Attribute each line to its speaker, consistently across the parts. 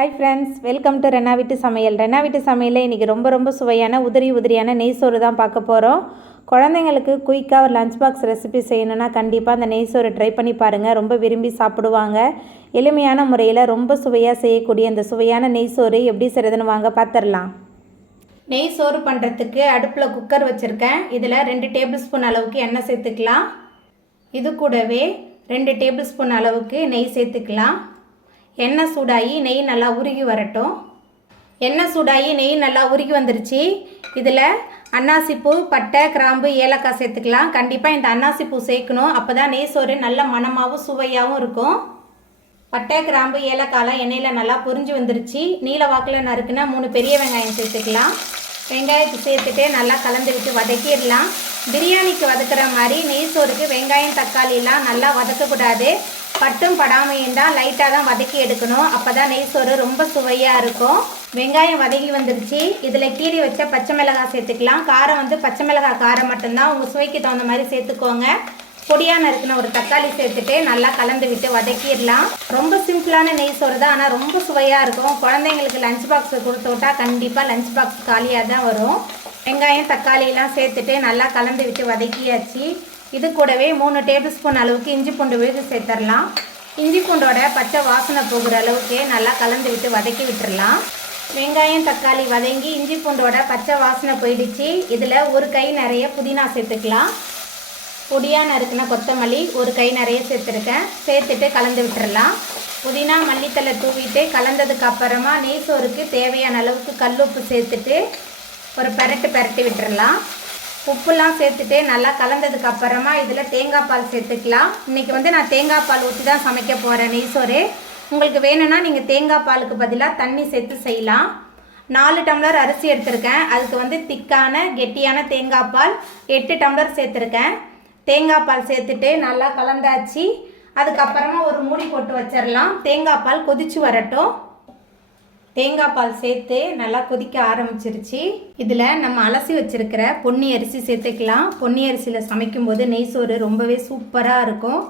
Speaker 1: Hi friends welcome to Rena வீட்டு சமையல் ரெனா வீட்டு சமையலில் இன்றைக்கி ரொம்ப ரொம்ப சுவையான உதிரி உதிரியான நெய் சோறு தான் பார்க்க போகிறோம் குழந்தைங்களுக்கு குயிக்காக ஒரு லஞ்ச் பாக்ஸ் ரெசிபி செய்யணுன்னா கண்டிப்பாக அந்த நெய் சோறு ட்ரை பண்ணி பாருங்கள் ரொம்ப விரும்பி சாப்பிடுவாங்க. எளிமையான முறையில் ரொம்ப சுவையாக செய்யக்கூடிய அந்த சுவையான நெய் சோறு எப்படி செய்கிறதுன்னு வாங்க பார்த்துடலாம் நெய் சோறு பண்ணுறதுக்கு அடுப்பில் குக்கர் வச்சுருக்கேன். இதில் ரெண்டு டேபிள் ஸ்பூன் அளவுக்கு எண்ணெய் சேர்த்துக்கலாம். இது கூடவே ரெண்டு டேபிள் ஸ்பூன் அளவுக்கு நெய் சேர்த்துக்கலாம். எண்ணெய் சூடாகி நெய் நல்லா உருகி வரட்டும். எண்ணெய் சூடாகி நெய் நல்லா உருகி வந்துருச்சு. இதில் அன்னாசிப்பூ பட்டை கிராம்பு ஏலக்காய் சேர்த்துக்கலாம். கண்டிப்பாக இந்த அன்னாசிப்பூ சேர்க்கணும். அப்போ தான் நெய் சோறு நல்ல மணமாகவும் சுவையாகவும் இருக்கும். பட்டை கிராம்பு ஏலக்காய்லாம் எண்ணெயில் நல்லா பொரிஞ்சு வந்துருச்சு. நீல வாக்கில் நறுக்குனா மூணு பெரிய வெங்காயம் சேர்த்துக்கலாம். வெங்காயத்தை சேர்த்துட்டு நல்லா கலந்து விட்டு வதக்கிடலாம். பிரியாணிக்கு வதக்குற மாதிரி நெய் சோறுக்கு வெங்காயம் தக்காளிலாம் நல்லா வதக்கக்கூடாது. பட்டும் படாமையும் தான் லைட்டாக தான் வதக்கி எடுக்கணும். அப்போ தான் நெய் சோறு ரொம்ப சுவையாக இருக்கும். வெங்காயம் வதக்கி வந்துருச்சு. இதில் கீறி வச்ச பச்சை மிளகாய் சேர்த்துக்கலாம். காரம் வந்து பச்சை மிளகாய் காரம் மட்டும்தான். உங்கள் சுவைக்கு தகுந்த மாதிரி சேர்த்துக்கோங்க. பொடியாக நறுக்கின ஒரு தக்காளி சேர்த்துட்டு நல்லா கலந்து விட்டு வதக்கிடலாம். ரொம்ப சிம்பிளான நெய் சோறு தான். ஆனால் ரொம்ப சுவையாக இருக்கும். குழந்தைங்களுக்கு லஞ்ச் பாக்ஸ் கொடுத்து விட்டா கண்டிப்பாக லஞ்ச் பாக்ஸ் காலியாக தான் வரும். வெங்காயம் தக்காளியெல்லாம் சேர்த்துட்டு நல்லா கலந்து விட்டு வதக்கியாச்சு. இது கூடவே மூணு டேபிள் ஸ்பூன் அளவுக்கு இஞ்சி பூண்டு விழுது சேர்த்துடலாம் இஞ்சி பூண்டோட பச்சை வாசனை போகிற அளவுக்கு நல்லா கலந்து விட்டு வதக்கி விட்டுடலாம் வெங்காயம் தக்காளி வதங்கி இஞ்சி பூண்டோட பச்சை வாசனை போயிடுச்சு. இதில் ஒரு கை நிறைய புதினா சேர்த்துக்கலாம். பொடியாக நறுக்குன கொத்தமல்லி ஒரு கை நிறைய சேர்த்துருக்கேன். சேர்த்துட்டு கலந்து விட்டுடலாம் புதினா மல்லித்தலை தூவிட்டு கலந்ததுக்கு அப்புறமா நெய் சோறுக்கு தேவையான அளவுக்கு கல் உப்பு சேர்த்துட்டு ஒரு பரட்டு பரட்டி விட்டுடலாம் உப்புலாம் சேர்த்துட்டு நல்லா கலந்ததுக்கு அப்புறமா இதில் தேங்காய் பால் சேர்த்துக்கலாம். இன்றைக்கி வந்து நான் தேங்காய் பால் ஊற்றி தான் சமைக்க போகிறேன் நெய் சோறு உங்களுக்கு வேணும்னா நீங்கள் தேங்காய் பாலுக்கு பதிலாக தண்ணி சேர்த்து செய்யலாம். நாலு டம்ளர் அரிசி எடுத்திருக்கேன். அதுக்கு வந்து திக்கான கெட்டியான தேங்காய் பால் எட்டு டம்ளர் சேர்த்துருக்கேன். தேங்காய் பால் சேர்த்துட்டு நல்லா கலந்தாச்சு. அதுக்கப்புறமா ஒரு மூடி போட்டு வச்சிடலாம் தேங்காய் பால் கொதிச்சு வரட்டும். தேங்காய் பால் சேர்த்து நல்லா கொதிக்க ஆரம்பிச்சிருச்சு. இதில் நம்ம அலசி வச்சுருக்கிற பொன்னி அரிசி சேர்த்துக்கலாம். பொன்னி அரிசியில் சமைக்கும்போது நெய் சோறு ரொம்பவே சூப்பராக இருக்கும்.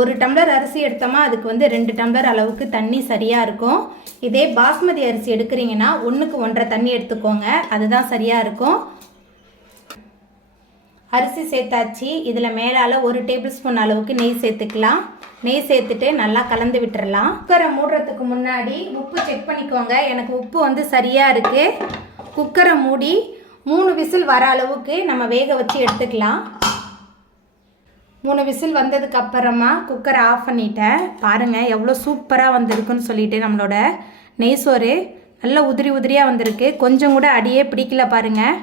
Speaker 1: ஒரு டம்ளர் அரிசி எடுத்தோமா அதுக்கு வந்து ரெண்டு டம்ளர் அளவுக்கு தண்ணி சரியாக இருக்கும். இதே பாஸ்மதி அரிசி எடுக்கிறீங்கன்னா ஒன்றுக்கு ஒன்றரை தண்ணி எடுத்துக்கோங்க. அதுதான் சரியாக இருக்கும். அரிசி சேர்த்தாச்சு. இதில் மேலால் ஒரு டேபிள் ஸ்பூன் அளவுக்கு நெய் சேர்த்துக்கலாம். நெய் சேர்த்துட்டு நல்லா கலந்து விட்டுறலாம். குக்கரை மூடுறதுக்கு முன்னாடி உப்பு செக் பண்ணிக்கோங்க. எனக்கு உப்பு வந்து சரியாக இருக்குது குக்கரை மூடி மூணு விசில் வர அளவுக்கு நம்ம வேக வச்சு எடுத்துக்கலாம். மூணு விசில் வந்ததுக்கு அப்புறமா குக்கரை ஆஃப் பண்ணிட்டேன். பாருங்கள் எவ்வளோ சூப்பராக வந்திருக்குன்னு சொல்லிட்டு நம்மளோட நெய் சோறு. நல்ல உதிரி உதிரியாக வந்திருக்கு. கொஞ்சம் கூட அடியே பிடிக்கல பாருங்கள்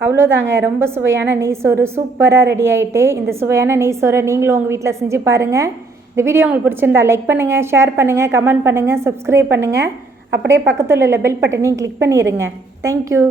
Speaker 1: அவ்வளோதாங்க. ரொம்ப சுவையான நெய் சோறு சூப்பராக ரெடி ஆகிட்டு இந்த சுவையான நெய் சோறை நீங்களும் உங்கள் வீட்டில் செஞ்சு பாருங்கள் இந்த வீடியோ உங்களுக்கு பிடிச்சிருந்தா லைக் பண்ணுங்கள் ஷேர் பண்ணுங்கள் கமெண்ட் பண்ணுங்கள் சப்ஸ்கிரைப் பண்ணுங்கள் அப்படியே பக்கத்தில் உள்ள பெல் பட்டனையும் கிளிக் பண்ணிடுங்க தேங்க்யூ